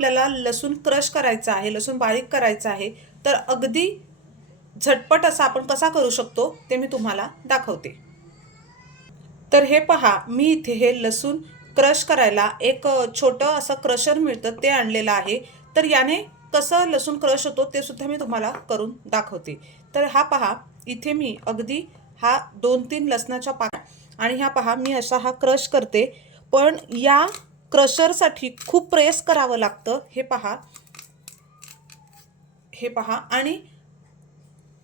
आपल्याला लसूण क्रश करायचा आहे लसूण बारीक करायचा आहे तर अगदी झटपट असा आपण कसा करू शकतो ते मी तुम्हाला दाखवते. तर हे पहा मी इथे हे लसूण क्रश करायला एक छोटं असं क्रशर मिळतं ते आणलेलं आहे. तर याने कसं लसूण क्रश होतो ते सुद्धा मी तुम्हाला करून दाखवते. तर हा पहा इथे मी अगदी हा दोन तीन लसणाच्या पाक आणि ह्या पहा मी असा हा क्रश करते. पण या क्रशरसाठी खूप प्रेस करावं लागतं. हे पहा. हे पहा. आणि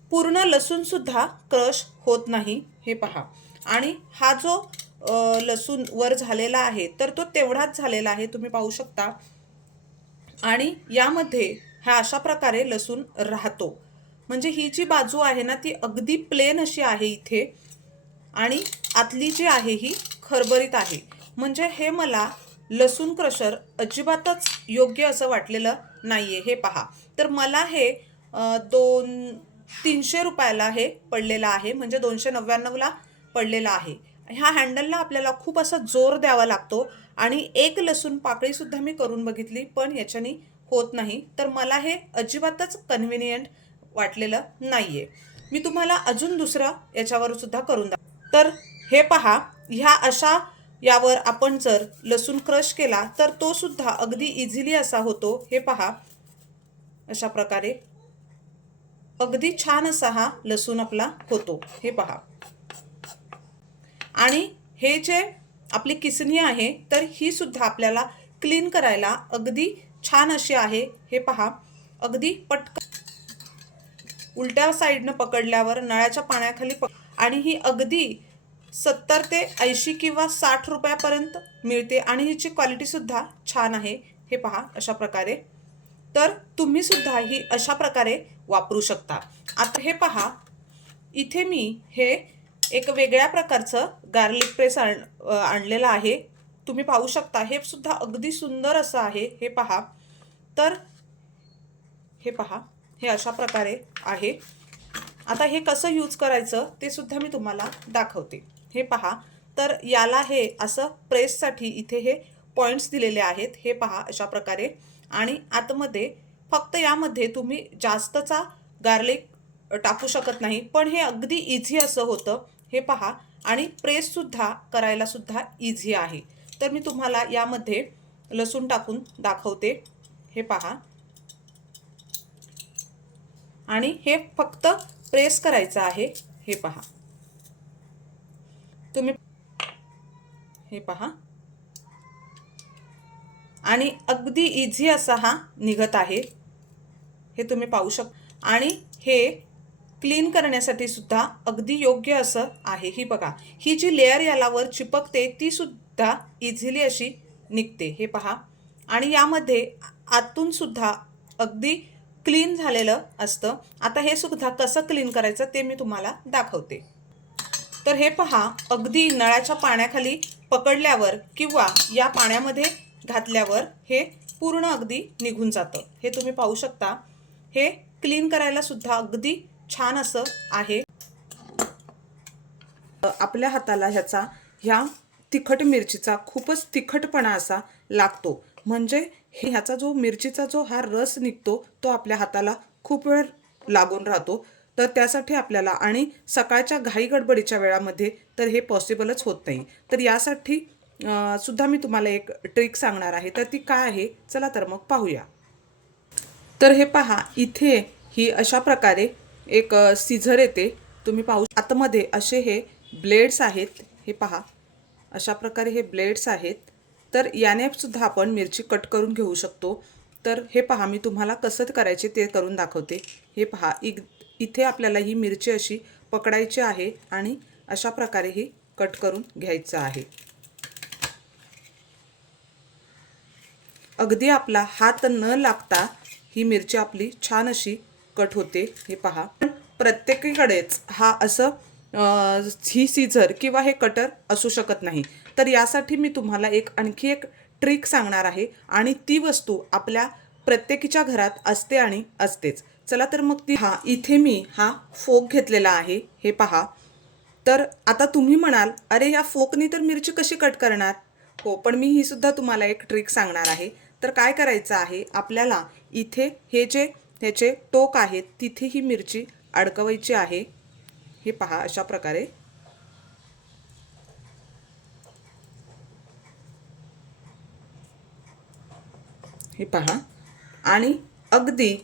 पूर्ण लसूणसुद्धा क्रश होत नाही. हे पहा. आणि हा जो लसूण वर झालेला आहे तर तो तेवढाच झालेला आहे. तुम्ही पाहू शकता. आणि यामध्ये हा अशा प्रकारे लसूण राहतो. म्हणजे ही जी बाजू आहे ना ती अगदी प्लेन अशी आहे इथे. आणि आतली जी आहे ही खरबरीत आहे. म्हणजे हे मला लसूण क्रशर अजिबातच योग्य असं वाटलेलं नाही आहे हे पहा. तर मला हे दोन तीनशे रुपयाला हे पडलेलं आहे म्हणजे दोनशे नव्याण्णवला पडलेलं आहे. ह्या हँडलला आपल्याला खूप असा जोर द्यावा लागतो आणि एक लसूण पाकळीसुद्धा मी करून बघितली पण याच्याने होत नाही. तर मला हे अजिबातच कन्व्हिनियंट वाटलेलं नाही आहे मी तुम्हाला अजून दुसरं याच्यावर सुद्धा करून दा तर हे पहा ह्या अशा यावर आपण जर लसूण क्रश केला तर तो सुद्धा अगदी इझिली असा होतो. हे पहा. अशा प्रकारे. अगदी छान असा हा लसूण आपला होतो. हे पहा. आणि हे जे आपली किसणी आहे तर ही सुद्धा आपल्याला क्लीन करायला अगदी छान अशी आहे. हे पहा. अगदी पटकन. उलट्या साईडनं पकडल्यावर नळाच्या पाण्याखाली पक आणि ही अगदी सत्तर ते ऐंशी किंवा साठ रुपयापर्यंत मिळते आणि हिची क्वालिटीसुद्धा छान आहे. हे पहा अशा प्रकारे. तर तुम्ही सुद्धा ही अशा प्रकारे वापरू शकता. आता हे पहा. इथे मी हे एक वेगळ्या प्रकारचं गार्लिक प्रेस आण आणलेलं आहे. तुम्ही पाहू शकता. हे सुद्धा अगदी सुंदर असं आहे. हे पहा. तर हे पहा. हे अशा प्रकारे आहे. आता हे कसं यूज करायचं ते सुद्धा मी तुम्हाला दाखवते. हे पहा. तर याला हे असं प्रेससाठी इथे हे पॉईंट्स दिलेले आहेत. हे पहा अशा प्रकारे. आणि आतमध्ये फक्त यामध्ये तुम्ही जास्तचा गार्लिक टाकू शकत नाही. पण हे अगदी इझी असं होतं. हे पहा. आणि प्रेससुद्धा करायला सुद्धा इझी आहे. तर मी तुम्हाला यामध्ये लसूण टाकून दाखवते. हे पहा. आणि हे फक्त प्रेस करायचं आहे. हे पहा. तुम्ही हे पहा. आणि अगदी इझी असा हा निघत आहे. हे तुम्ही पाहू शक आणि हे क्लीन करण्यासाठी सुद्धा अगदी योग्य असं आहे. ही बघा ही जी लेअर यालावर चिपकते ती सुद्धा इझिली अशी निघते. हे पहा. आणि यामध्ये आतून सुद्धा अगदी क्लीन झालेलं असतं. आता हे सुद्धा कसं क्लीन करायचं ते मी तुम्हाला दाखवते. तर हे पहा अगदी नळाच्या पाण्याखाली पकडल्यावर किंवा या पाण्यामध्ये घातल्यावर हे पूर्ण अगदी निघून जातं. हे तुम्ही पाहू शकता. हे क्लीन करायला सुद्धा अगदी छान असं आहे. आपल्या हाताला ह्याचा ह्या तिखट मिरचीचा खूपच तिखटपणा असा लागतो. म्हणजे हे ह्याचा जो मिरचीचा जो हा रस निघतो तो आपल्या हाताला खूप वेळ लागून राहतो. तर त्यासाठी आपल्याला आणि सकाळच्या घाई गडबडीच्या वेळामध्ये तर हे पॉसिबलच होत नाही. तर यासाठी सुद्धा मी तुम्हाला एक ट्रिक सांगणार आहे. तर ती काय आहे? चला तर मग पाहूया. तर हे पहा इथे ही अशा प्रकारे एक सिझर येते. तुम्ही पाहू आतमध्ये असे हे ब्लेड्स आहेत. हे पहा अशा प्रकारे हे ब्लेड्स आहेत. तर याने सुद्धा आपण मिरची कट करून घेऊ शकतो. तर हे पहा मी तुम्हाला कसं करायचे ते करून दाखवते. हे पहा एक इथे आपल्याला ही मिरची अशी पकडायची आहे आणि अशा प्रकारे ही कट करून घ्यायचं आहे. अगदी आपला हात न लागता ही मिरची आपली छान अशी कट होते हे पहा. पण प्रत्येकीकडेच हा असं ही सीझर किंवा हे कटर असू शकत नाही. तर यासाठी मी तुम्हाला एक आणखी एक ट्रिक सांगणार आहे आणि ती वस्तू आपल्या प्रत्येकीच्या घरात असते आणि असतेच. चला तर मग ती हा इथे मी हा फोक घेतलेला आहे हे पहा. तर आता तुम्ही म्हणाल अरे या फोकनी तर मिरची कशी कट करणार? हो पण मी ही सुद्धा तुम्हाला एक ट्रिक सांगणार आहे. तर काय करायचं आहे आपल्याला इथे हे जे ह्याचे टोक आहेत तिथे ही मिरची अडकवायची आहे. हे पहा अशा प्रकारे. हे पहा. आणि अगदी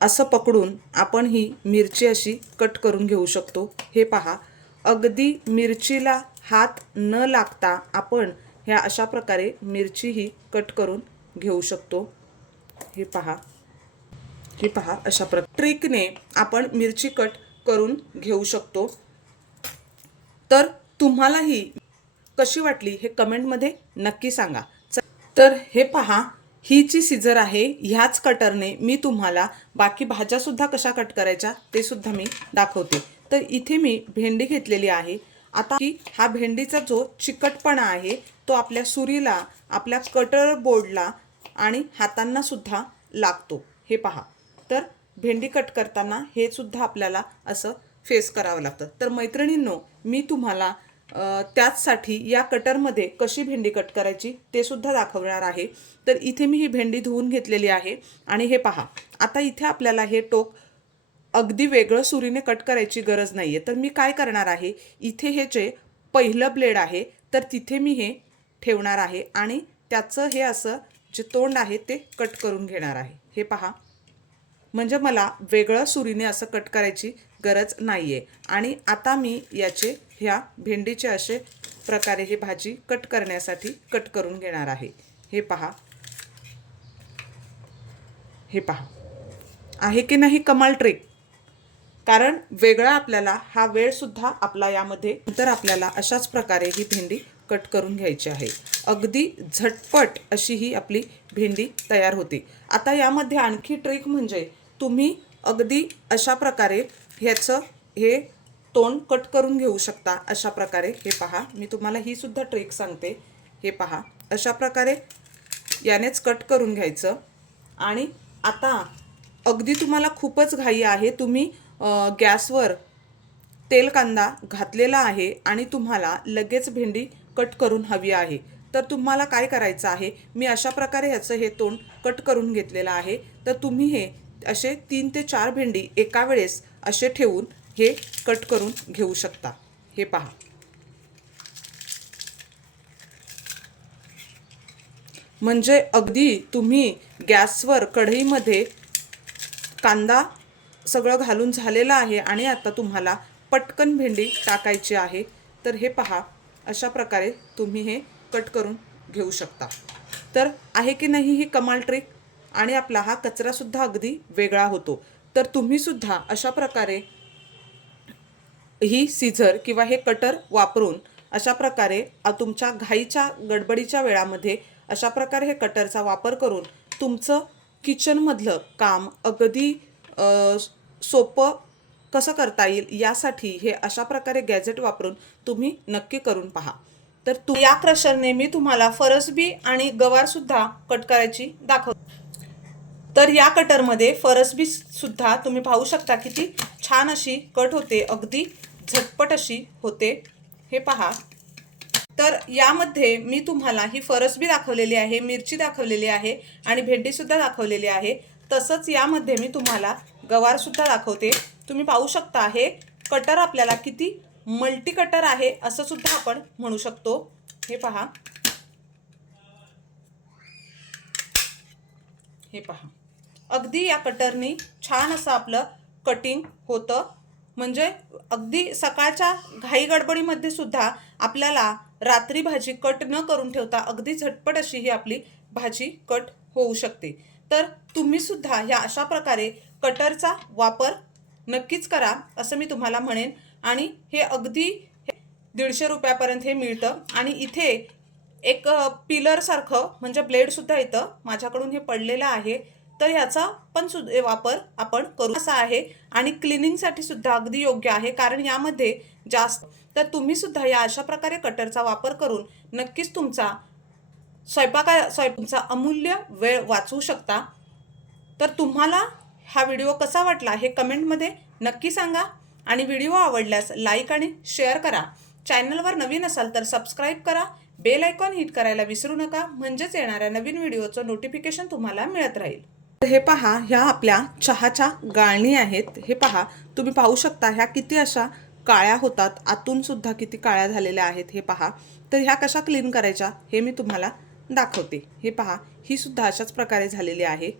असं पकडून आपण ही मिरची अशी कट करून घेऊ शकतो. हे पहा अगदी मिरचीला हात न लागता आपण ह्या अशा प्रकारे मिरची ही कट करून घेऊ शकतो. हे पहा हे पहा अशा प्र ट्रिकने आपण मिरची कट करून घेऊ शकतो. तर तुम्हालाही कशी वाटली हे कमेंटमध्ये नक्की सांगा. तर हे पहा ही जी सीझर आहे ह्याच कटरने मी तुम्हाला बाकी भाज्यासुद्धा कशा कट करायच्या ते सुद्धा मी दाखवते. तर इथे मी भेंडी घेतलेली आहे. आता की हा भेंडीचा जो चिकटपणा आहे तो आपल्या सुरीला आपल्या कटर बोर्डला आणि हातांना सुद्धा लागतो. हे पहा. तर भेंडी कट करताना हे सुद्धा आपल्याला असं फेस करावं लागतं. तर मैत्रिणींनो मी तुम्हाला त्याचसाठी या कटरमध्ये कशी भेंडी कट करायची ते सुद्धा दाखवणार आहे. तर इथे मी ही भेंडी धुवून घेतलेली आहे आणि हे पहा आता इथे आपल्याला हे टोक अगदी वेगळं सुरीने कट करायची गरज नाही आहे तर मी काय करणार आहे इथे हे जे पहिलं ब्लेड आहे तर तिथे मी हे ठेवणार आहे आणि त्याचं हे असं जे तोंड आहे ते कट करून घेणार आहे. हे पहा म्हणजे मला वेगळं सुरीने असं कट करायची गरज नाही आहे आणि आता मी याचे ह्या भेंडीचे असे प्रकारे हे भाजी कट करण्यासाठी कट करून घेणार आहे. हे पहा. हे पहा. आहे की नाही कमाल ट्रिक कारण वेगळा आपल्याला हा वेळसुद्धा आपला यामध्ये तर आपल्याला अशाच प्रकारे ही भेंडी कट करून घ्यायची आहे. अगदी झटपट अशी ही आपली भेंडी तयार होते. आता यामध्ये आणखी ट्रिक म्हणजे तुम्ही अगदी अशा प्रकारे ह्याचं हे तोंड कट करून घेऊ शकता अशा प्रकारे. हे पहा मी तुम्हाला ही सुद्धा ट्रिक सांगते. हे पहा अशा प्रकारे यानेच कट करून घ्यायचं. आणि आता अगदी तुम्हाला खूपच घाई आहे. तुम्ही गॅसवर तेल कांदा घातलेला आहे आणि तुम्हाला लगेच भेंडी कट करून हवी आहे. तर तुम्हाला काय करायचं आहे? मी अशा प्रकारे ह्याचं हे तोंड कट करून घेतलेलं आहे. तर तुम्ही हे असे तीन ते चार भेंडी एका वेळेस असे ठेवून हे कट करून घेऊ शकता. हे पहा. म्हणजे अगदी तुम्ही गॅसवर कढईमध्ये कांदा सगळं घालून झालेलं आहे आणि आता तुम्हाला पटकन भेंडी टाकायची आहे तर हे पहा. अशा प्रकारे तुम्ही हे कट करून घेऊ शकता. तर आहे की नाही ही कमाल ट्रिक आणि आपला हा कचरासुद्धा अगदी वेगळा होतो. तर तुम्हीसुद्धा अशा प्रकारे ही सीझर किंवा हे कटर वापरून अशा प्रकारे तुमच्या घाईच्या गडबडीच्या वेळामध्ये अशा प्रकारे हे कटरचा वापर करून तुमचं किचनमधलं काम अगदी सोपं कसं करता येईल यासाठी हे अशा प्रकारे गॅजेट वापरून तुम्ही नक्की करून पहा. तर तू या क्रशरने मी तुम्हाला फरसबी आणि गवारसुद्धा कट करायची दाखव तर या कटरमध्ये फरसबी सुद्धा तुम्ही पाहू शकता किती छान अशी कट होते अगदी झटपट अशी होते. हे पहा. तर यामध्ये मी तुम्हाला ही फरसबी दाखवलेली आहे मिरची दाखवलेली आहे आणि भेंडीसुद्धा दाखवलेली आहे. तसंच यामध्ये मी तुम्हाला गवारसुद्धा दाखवते. तुम्ही पाहू शकता हे कटर आपल्याला किती मल्टी कटर आहे असं सुद्धा आपण म्हणू शकतो. हे पहा. हे पहा. अगदी या कटरनी छान असं आपलं कटिंग होतं. म्हणजे अगदी सकाळच्या घाई गडबडीमध्ये सुद्धा आपल्याला रात्री भाजी कट न करून ठेवता अगदी झटपट अशी ही आपली भाजी कट होऊ शकते. तर तुम्ही सुद्धा ह्या अशा प्रकारे कटरचा वापर नक्कीच करा असं मी तुम्हाला म्हणेन. आणि हे अगदी दीडशे रुपयापर्यंत हे मिळतं. आणि इथे एक पिलरसारखं म्हणजे ब्लेडसुद्धा येतं माझ्याकडून हे पडलेलं आहे. तर ह्याचा पण सु वापर आपण करू. असा आहे आणि क्लिनिंगसाठी सुद्धा अगदी योग्य आहे कारण यामध्ये जास्त तर तुम्ही सुद्धा या अशा प्रकारे कटरचा वापर करून नक्कीच तुमचा स्वयंपाका स्वयं तुमचा अमूल्य वेळ वाचवू शकता. तर तुम्हाला हा व्हिडिओ कसा वाटला हे कमेंटमध्ये नक्की सांगा आणि व्हिडिओ आवडल्यास लाईक आणि शेअर करा. चॅनलवर नवीन असाल तर सबस्क्राईब करा. बेल आयकॉन हिट करायला विसरू नका. म्हणजेच येणाऱ्या नवीन व्हिडिओचं नोटिफिकेशन तुम्हाला मिळत राहील. हे पहा ह्या आपल्या चहाच्या गाळणी आहेत. हे पहा तुम्ही पाहू शकता ह्या किती अशा काळ्या होतात. आतून सुद्धा किती काळ्या झालेल्या आहेत हे पहा. तर ह्या कशा क्लीन करायच्या हे मी तुम्हाला दाखवते. हे पहा ही सुद्धा अशाच प्रकारे झालेली आहे.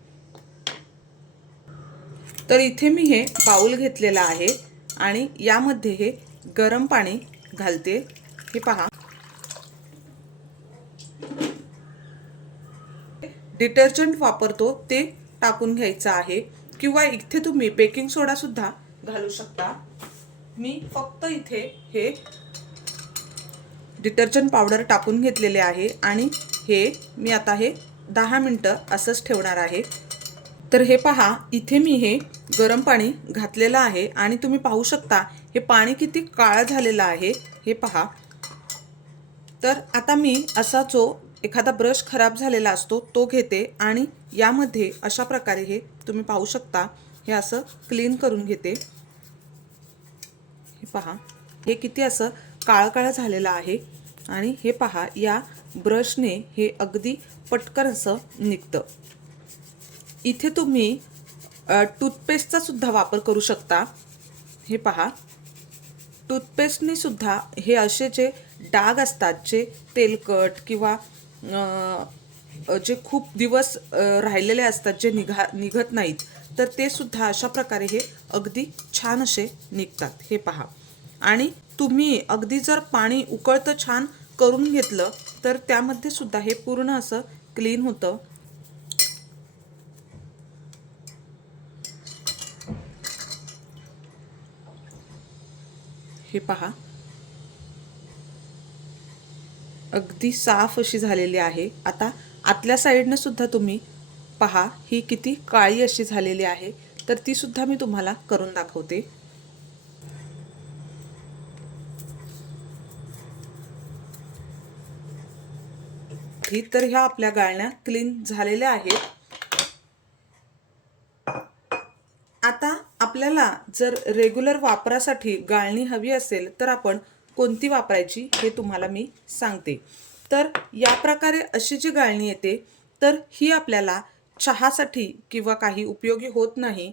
तर इथे मी हे बाऊल घेतलेला आहे आणि यामध्ये हे गरम पाणी घालते. हे पहा. डिटर्जंट वापरतो ते टाकून घ्यायचं आहे. किंवा इथे तुम्ही बेकिंग सोडासुद्धा घालू शकता. मी फक्त इथे हे डिटर्जंट पावडर टाकून घेतलेले आहे. आणि हे मी आता हे दहा मिनटं असंच ठेवणार आहे. तर हे पहा इथे मी हे गरम पाणी घातलेलं आहे. आणि तुम्ही पाहू शकता हे पाणी किती काळं झालेलं आहे. हे पहा. तर आता मी असा जो एखादा ब्रश खराब झालेला असतो तो घेते आणि यामध्ये अशा प्रकारे हे तुम्ही पाहू शकता. हे असं क्लीन करून घेते. हे पहा. हे किती असं काळं काळं झालेलं आहे आणि हे पहा या ब्रशने हे अगदी पटकन असं निघतं. इथे तुम्ही टूथपेस्टचा सुद्धा वापर करू शकता. हे पहा. टूथपेस्टने सुद्धा हे असे जे डाग असतात जे तेलकट किंवा जे खूप दिवस राहिलेले असतात जे निघा निघत नाहीत तर ते सुद्धा अशा प्रकारे हे अगदी छान असे निघतात. हे पहा. आणि तुम्ही अगदी जर पाणी उकळतं छान करून घेतलं तर त्यामध्ये सुद्धा हे पूर्ण असं क्लीन होतं. हे पहा. अगदी साफ अशी झालेली आहे. आता आतल्या साईडनं सुद्धा तुम्ही पहा ही किती काळी अशी झालेली आहे. तर ती सुद्धा मी तुम्हाला करून दाखवते. ही तर ह्या आपल्या गाळण्या क्लीन झालेल्या आहेत. आता आपल्याला जर रेग्युलर वापरासाठी गाळणी हवी असेल तर आपण कोणती वापरायची हे तुम्हाला मी सांगते. तर या प्रकारे अशी जी गाळणी येते तर ही आपल्याला चहासाठी किंवा काही उपयोगी होत नाही.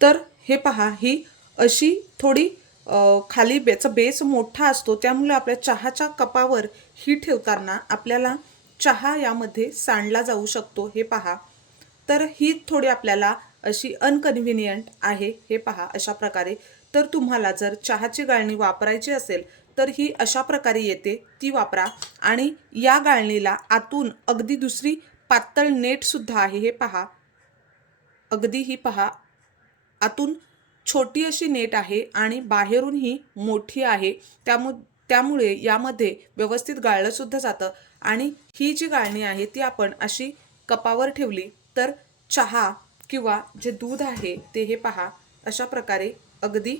तर हे पहा ही अशी थोडी खाली बेचा बेस मोठा असतो त्यामुळे आपल्या चहाच्या कपावर ही ठेवताना आपल्याला चहा यामध्ये सांडला जाऊ शकतो. हे पहा. तर ही थोडी आपल्याला अशी अनकन्व्हिनियंट आहे. हे पहा अशा प्रकारे तर तुम्हाला जर चहाची गाळणी वापरायची असेल तर ही अशा प्रकारे येते. ती वापरा. आणि या गाळणीला आतून अगदी दुसरी पातळ नेटसुद्धा आहे. हे पहा. अगदी ही पहा. आतून छोटी अशी नेट आहे आणि बाहेरून ही मोठी आहे. त्यामु त्यामुळे यामध्ये व्यवस्थित गाळलंसुद्धा जातं. आणि ही जी गाळणी आहे ती आपण अशी कपावर ठेवली तर चहा किंवा जे दूध आहे ते हे पहा. अशा प्रकारे अगदी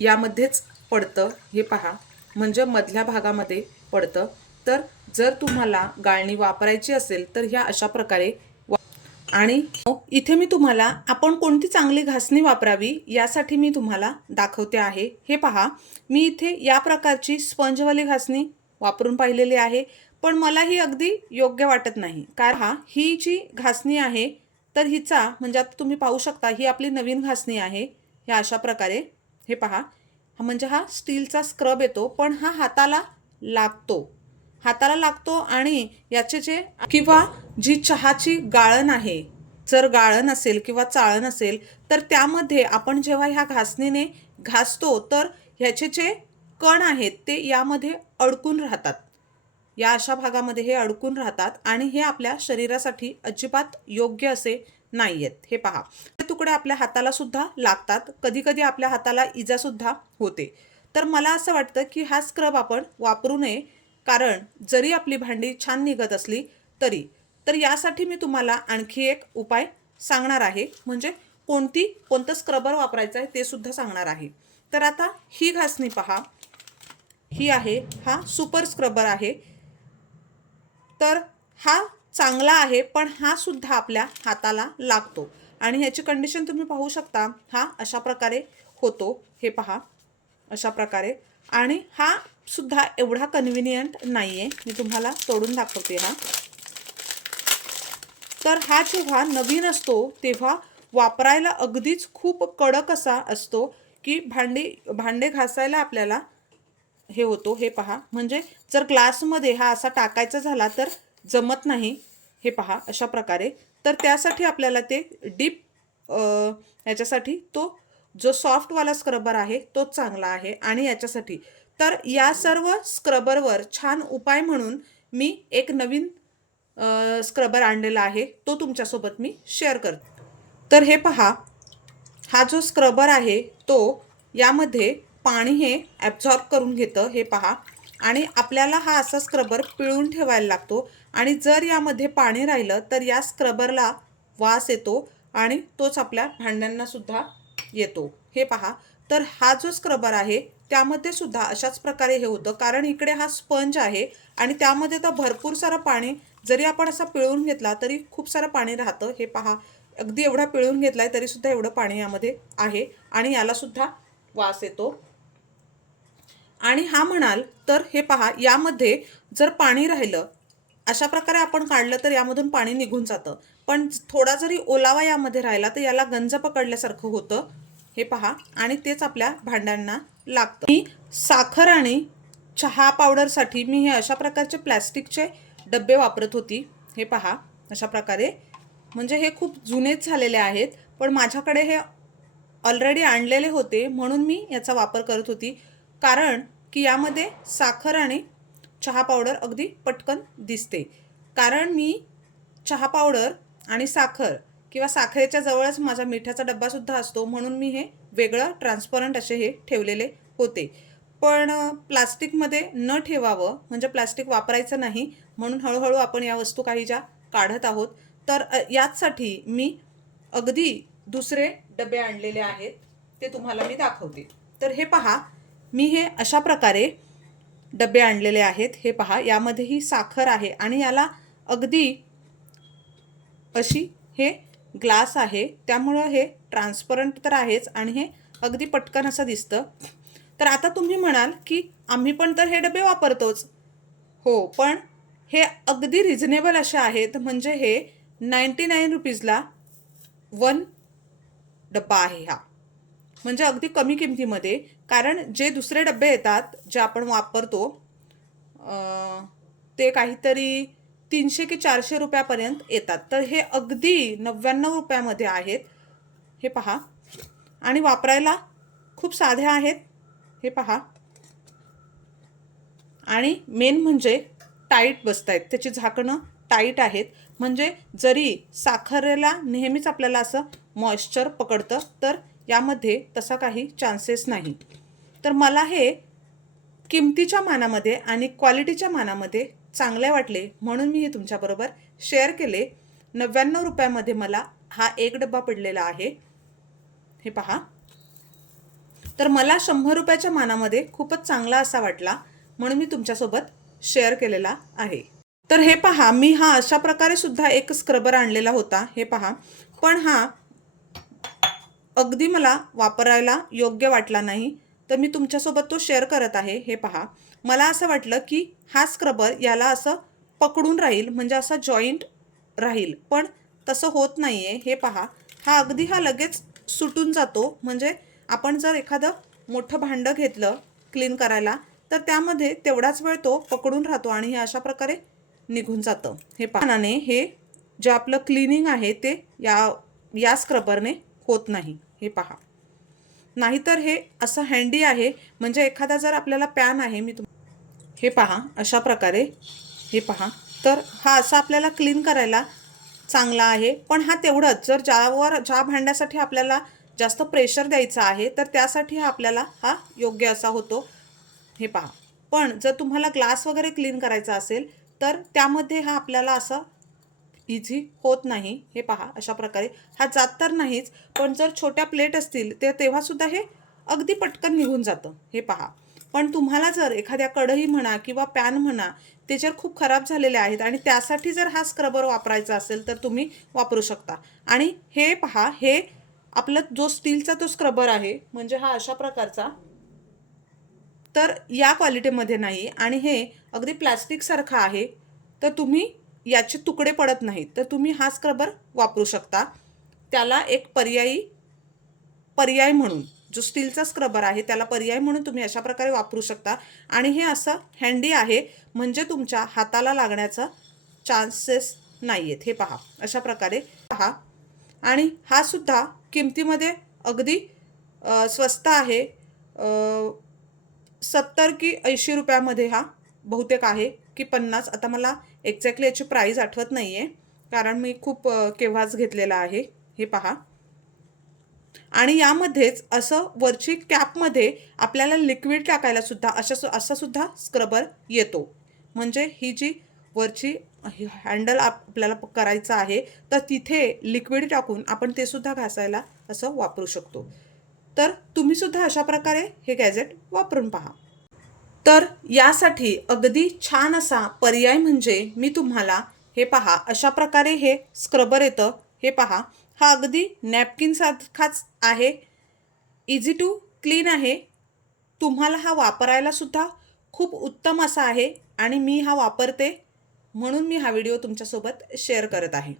यामध्येच पडतं हे पहा. म्हणजे मधल्या भागामध्ये पडतं. तर जर तुम्हाला गाळणी वापरायची असेल तर ह्या अशा प्रकारे वा- आणि इथे मी तुम्हाला आपण कोणती चांगली घासणी वापरावी यासाठी मी तुम्हाला दाखवते आहे. हे पहा मी इथे या प्रकारची स्पंजवाली घासणी वापरून पाहिलेली आहे पण मला ही अगदी योग्य वाटत नाही. कारण हा ही जी घासणी आहे तर हिचा म्हणजे आता तुम्ही पाहू शकता ही आपली नवीन घासणी आहे. ह्या अशा प्रकारे हे पहा. हा म्हणजे हा स्टीलचा स्क्रब येतो पण हा हाताला लागतो. हाताला लागतो आणि याचे जे किंवा जी चहाची गाळण आहे जर गाळण असेल किंवा चाळण असेल तर त्यामध्ये आपण जेव्हा ह्या घासणीने घासतो तर ह्याचे जे कण आहेत ते यामध्ये अडकून राहतात. या अशा भागामध्ये हे अडकून राहतात आणि हे आपल्या शरीरासाठी अजिबात योग्य असे नाही आहेत हे पहा. ते तुकडे आपल्या हाताला सुद्धा लागतात. कधी कधी आपल्या हाताला इजा सुद्धा होते. तर मला असं वाटतं की हा स्क्रब आपण वापरू नये. कारण जरी आपली भांडी छान निघत असली तरी. तर यासाठी मी तुम्हाला आणखी एक उपाय सांगणार आहे. म्हणजे कोणती कोणतं स्क्रबर वापरायचं आहे ते सुद्धा सांगणार आहे. तर आता ही घासणी पहा. ही आहे. हा सुपर स्क्रबर आहे. तर हा चांगला आहे पण हा सुद्धा आपल्या हाताला लागतो. आणि ह्याची कंडिशन तुम्ही पाहू शकता. हा अशा प्रकारे होतो. हे पहा. अशा प्रकारे. आणि हा सुद्धा एवढा कन्व्हिनियंट नाही आहे मी तुम्हाला तोडून दाखवते हा. तर हा जेव्हा नवीन असतो तेव्हा वापरायला अगदीच खूप कडक असा असतो की भांडी भांडे घासायला आपल्याला हे होतो. हे पहा. म्हणजे जर ग्लासमध्ये हा असा टाकायचा झाला तर जमत नाही हे पहा अशा प्रकारे. तर त्यासाठी आपल्याला ते डीप याच्यासाठी तो जो सॉफ्टवाला स्क्रबर आहे तो चांगला आहे. आणि याच्यासाठी तर या सर्व स्क्रबरवर छान उपाय म्हणून मी एक नवीन स्क्रबर आणलेला आहे. तो तुमच्यासोबत मी शेअर करते. तर हे पहा हा जो स्क्रबर आहे तो यामध्ये पाणी हे ॲब्झॉर्ब करून घेतं हे पहा. आणि आपल्याला हा असा स्क्रबर पिळून ठेवायला लागतो. आणि जर यामध्ये पाणी राहिलं तर या स्क्रबरला वास येतो आणि तोच आपल्या भांड्यांना सुद्धा येतो. हे पहा. तर हा जो स्क्रबर आहे त्यामध्ये सुद्धा अशाच प्रकारे हे होतं. कारण इकडे हा स्पंज आहे आणि त्यामध्ये तर भरपूर सारं पाणी जरी आपण असा पिळून घेतला तरी खूप सारं पाणी राहतं. हे पहा. अगदी एवढा पिळून घेतलाय तरी सुद्धा एवढं पाणी यामध्ये आहे आणि याला सुद्धा वास येतो. आणि हा म्हणाल तर हे पहा. यामध्ये जर पाणी राहिलं अशा प्रकारे आपण काढलं तर यामधून पाणी निघून जातं. पण थोडा जरी ओलावा यामध्ये राहिला तर याला गंज पकडल्यासारखं होतं. हे पहा. आणि तेच आपल्या भांड्यांना लागतं. मी साखर आणि चहा पावडरसाठी मी हे अशा प्रकारचे प्लॅस्टिकचे डबे वापरत होती. हे पहा. अशा प्रकारे. म्हणजे हे खूप जुनेच झालेले आहेत. पण माझ्याकडे हे ऑलरेडी आणलेले होते म्हणून मी याचा वापर करत होती. कारण की यामध्ये साखर आणि चहा पावडर अगदी पटकन दिसते. कारण मी चहा पावडर आणि साखर किंवा साखरेच्या जवळच माझा मिठाचा डब्बासुद्धा असतो म्हणून मी हे वेगळं ट्रान्सपरंट असे हे ठेवलेले होते. पण प्लास्टिकमध्ये न ठेवावं म्हणजे प्लास्टिक वापरायचं नाही म्हणून हळूहळू आपण या वस्तू काही ज्या काढत आहोत तर याचसाठी मी अगदी दुसरे डबे आणलेले आहेत ते तुम्हाला मी दाखवते. तर हे पहा मी हे अशा प्रकारे डबे आणलेले आहेत हे पहा. यामध्ये ही साखर आहे आणि याला अगदी अशी हे ग्लास आहे. त्यामुळं हे ट्रान्सपरंट तर आहेच आणि हे अगदी पटकन असं दिसतं. तर आता तुम्ही म्हणाल की आम्ही पण तर हे डबे वापरतोच. हो पण हे अगदी रिझनेबल असे आहेत. म्हणजे हे नाईंटी नाईन रुपीजला वन डब्बा आहे हा. म्हणजे अगदी कमी किमतीमध्ये. कारण जे दुसरे डबे येतात जे आपण वापरतो ते काहीतरी तीनशे की चारशे रुपयापर्यंत येतात. तर हे अगदी नव्याण्णव रुपयामध्ये आहेत. हे पहा. आणि वापरायला खूप साध्या आहेत. हे पहा. आणि मेन म्हणजे टाईट बसत आहेत त्याची झाकणं टाईट आहेत. म्हणजे जरी साखरेला नेहमीच आपल्याला असं मॉइश्चर पकडतं तर यामध्ये तसा काही चान्सेस नाही. तर मला हे किमतीच्या मानामध्ये आणि क्वालिटीच्या मानामध्ये चांगले वाटले म्हणून मी हे तुमच्याबरोबर शेअर केले. नव्याण्णव रुपयामध्ये मला हा एक डब्बा पडलेला आहे. हे पहा. तर मला शंभर रुपयाच्या मानामध्ये खूपच चांगला असा वाटला म्हणून मी तुमच्यासोबत शेअर केलेला आहे. तर हे पहा मी हा अशा प्रकारे सुद्धा एक स्क्रबर आणलेला होता. हे पहा. पण हा अगदी मला वापरायला योग्य वाटला नाही तर मी तुमच्यासोबत तो शेअर करत आहे हे पहा. मला असं वाटलं की हा स्क्रबर याला असं पकडून राहील म्हणजे असा जॉईंट राहील. पण तसं होत नाही आहे हे पहा. हा अगदी हा लगेच सुटून जातो. म्हणजे आपण जर एखादं मोठं भांडं घेतलं क्लीन करायला तर त्यामध्ये तेवढाच वेळ तो पकडून राहतो आणि हे अशा प्रकारे निघून जातं. हे पानाने हे जे आपलं क्लिनिंग आहे ते या या स्क्रबरने होत नाही. हे पहा. नाहीतर हे असं हँडी आहे म्हणजे एखादा जर आपल्याला पॅन आहे मी तुम हे पहा अशा प्रकारे हे पहा. तर हा असा आपल्याला क्लीन करायला चांगला आहे पण हा तेवढंच. जर ज्यावर ज्या भांड्यासाठी आपल्याला जास्त प्रेशर द्यायचं आहे तर त्यासाठी हा आपल्याला हा योग्य असा होतो. हे पहा. पण जर तुम्हाला ग्लास वगैरे क्लीन करायचा असेल तर त्यामध्ये हा आपल्याला असं इझी होत नाही हे पहा अशा प्रकारे. हा जात तर नाहीच पण जर छोट्या प्लेट असतील ते तेव्हासुद्धा हे अगदी पटकन निघून जातं हे पहा. पण तुम्हाला जर एखाद्या कढई म्हणा किंवा पॅन म्हणा ते जर खूप खराब झालेले आहेत आणि त्यासाठी जर हा स्क्रबर वापरायचा असेल तर तुम्ही वापरू शकता. आणि हे पहा हे आपलं जो स्टीलचा तो स्क्रबर आहे म्हणजे हा अशा प्रकारचा तर या क्वालिटीमध्ये नाही. आणि हे अगदी प्लॅस्टिकसारखं आहे तर तुम्ही याचे तुकडे पडत नाहीत तर तुम्ही हा स्क्रबर वापरू शकता. त्याला एक पर्यायी पर्याय म्हणून जो स्टीलचा स्क्रबर आहे त्याला पर्याय म्हणून तुम्ही अशा प्रकारे वापरू शकता. आणि हे असं हँडी आहे म्हणजे तुमच्या हाताला लागण्याचा चान्सेस नाही आहेत हे पहा अशा प्रकारे पहा. आणि हा सुद्धा किमतीमध्ये अगदी स्वस्त आहे. सत्तर की ऐंशी रुपयामध्ये हा बहुतेक आहे. की पन्नास. आता मला एक्झॅक्टली याची प्राईज आठवत नाही आहे कारण मी खूप केव्हाच घेतलेला आहे. हे पहा. आणि यामध्येच असं वरची कॅपमध्ये आपल्याला लिक्विड टाकायला सुद्धा अशा सु असा सुद्धा स्क्रबर येतो. म्हणजे ही जी वरची हँडल आपल्याला करायचं आहे तर तिथे लिक्विड टाकून आपण ते सुद्धा घासायला असं वापरू शकतो. तर तुम्ही सुद्धा अशा प्रकारे हे गॅजेट वापरून पहा. तर यासाठी अगदी छान असा पर्याय म्हणजे मी तुम्हाला हे पहा अशा प्रकारे हे स्क्रबर येतं. हे पहा हा अगदी नॅपकिनसारखाच आहे. इझी टू क्लीन आहे. तुम्हाला हा वापरायला सुद्धा खूप उत्तम असा आहे आणि मी हा वापरते म्हणून मी हा व्हिडिओ तुमच्यासोबत शेअर करत आहे.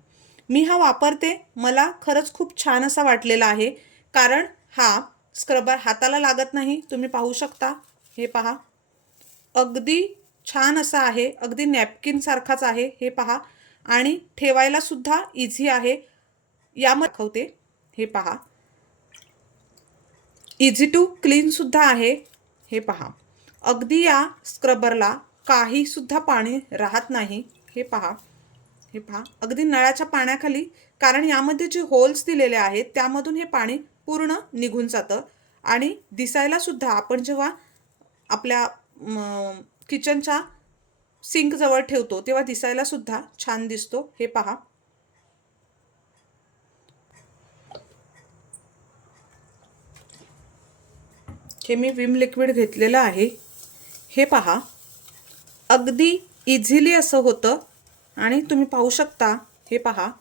मी हा वापरते मला खरंच खूप छान असा वाटलेला आहे. कारण हा स्क्रबर हाताला लागत नाही तुम्ही पाहू शकता. हे पहा. अगदी छान असा आहे अगदी नॅपकिनसारखाच आहे हे पहा. आणि ठेवायला सुद्धा इझी आहे. यामध्ये दाखवते हे पहा. इझी टू क्लीन सुद्धा आहे हे पहा. अगदी या स्क्रबरला काही सुद्धा पाणी राहत नाही हे पहा. हे पहा. अगदी नळाच्या पाण्याखाली कारण यामध्ये जे होल्स दिलेले आहेत त्यामधून हे पाणी पूर्ण निघून जातं. आणि दिसायला सुद्धा आपण जेव्हा आपल्या किचनच्या सिंकजवळ ठेवतो तेव्हा दिसायला सुद्धा छान दिसतो. हे पहा. हे मी विम लिक्विड घेतलेलं आहे. हे पहा. अगदी इझिली असं होतं. आणि तुम्ही पाहू शकता. हे पहा.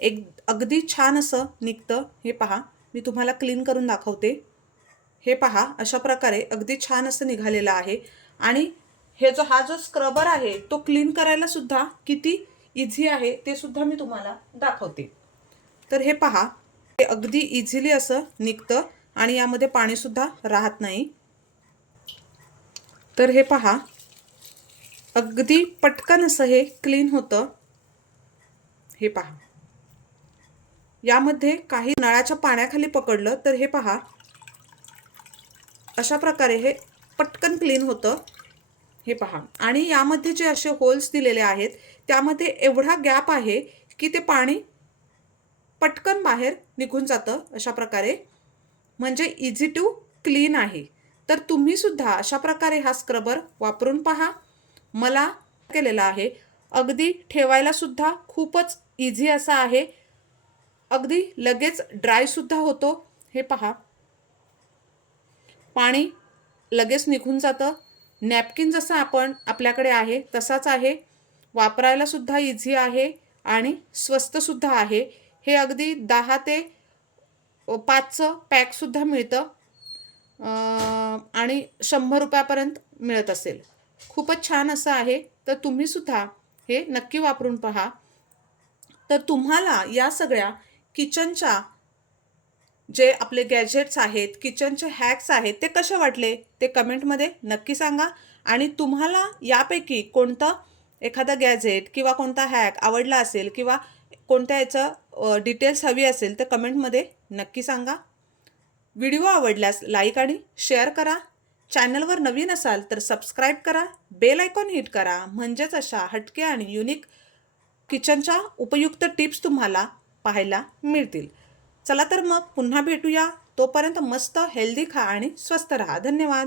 एक अगदी छान असं निघतं. हे पहा. मी तुम्हाला क्लीन करून दाखवते. हे पहा अशा प्रकारे अगदी छान असं निघालेलं आहे. आणि हे जो हा जो स्क्रबर आहे तो क्लीन करायला सुद्धा किती इझी आहे ते सुद्धा मी तुम्हाला दाखवते. तर हे पहा हे अगदी इझिली असं निघतं आणि यामध्ये पाणीसुद्धा राहत नाही. तर हे पहा अगदी पटकन असं हे क्लीन होतं. हे पहा. यामध्ये काही नळाच्या पाण्याखाली पकडलं तर हे पहा. अशा प्रकारे हे पटकन क्लीन होतं. हे पहा. आणि यामध्ये जे असे होल्स दिलेले आहेत त्यामध्ये एवढा गॅप आहे की ते पाणी पटकन बाहेर निघून जातं अशा प्रकारे. म्हणजे इझी टू क्लीन आहे. तर तुम्ही सुद्धा अशा प्रकारे हा स्क्रबर वापरून पहा. मला केलेला आहे. अगदी ठेवायला सुद्धा खूपच इझी असा आहे. अगदी लगेच ड्रायसुद्धा होतो. हे पहा. पाणी लगेच निघून जातं. नॅपकिन जसं आपण आपल्याकडे आहे तसाच आहे. वापरायलासुद्धा इझी आहे आणि स्वस्तसुद्धा आहे. हे अगदी दहा ते पाचचं पॅकसुद्धा मिळतं. आणि शंभर रुपयापर्यंत मिळत असेल. खूपच छान असं आहे. तर तुम्हीसुद्धा हे नक्की वापरून पहा. तर तुम्हाला या सगळ्या किचनच्या जे आपले गॅजेट्स आहेत किचनचे हॅक्स आहेत ते कसे वाटले? ते कमेंटमध्ये नक्की सांगा. आणि तुम्हाला यापैकी कोणतं एखादा गॅजेट किंवा कोणता हॅक आवडला असेल किंवा कोणत्या याचं डिटेल्स हवी असेल तर कमेंटमध्ये नक्की सांगा. व्हिडिओ आवडल्यास लाईक आणि शेअर करा. चॅनलवर नवीन असाल तर सबस्क्राईब करा. बेल आयकॉन हिट करा. म्हणजेच अशा हटके आणि युनिक किचनच्या उपयुक्त टिप्स तुम्हाला पाहायला मिळतील. चला तर मग पुन्हा भेटूया. तोपर्यंत मस्त हेल्दी खा आणि स्वस्त राहा. धन्यवाद.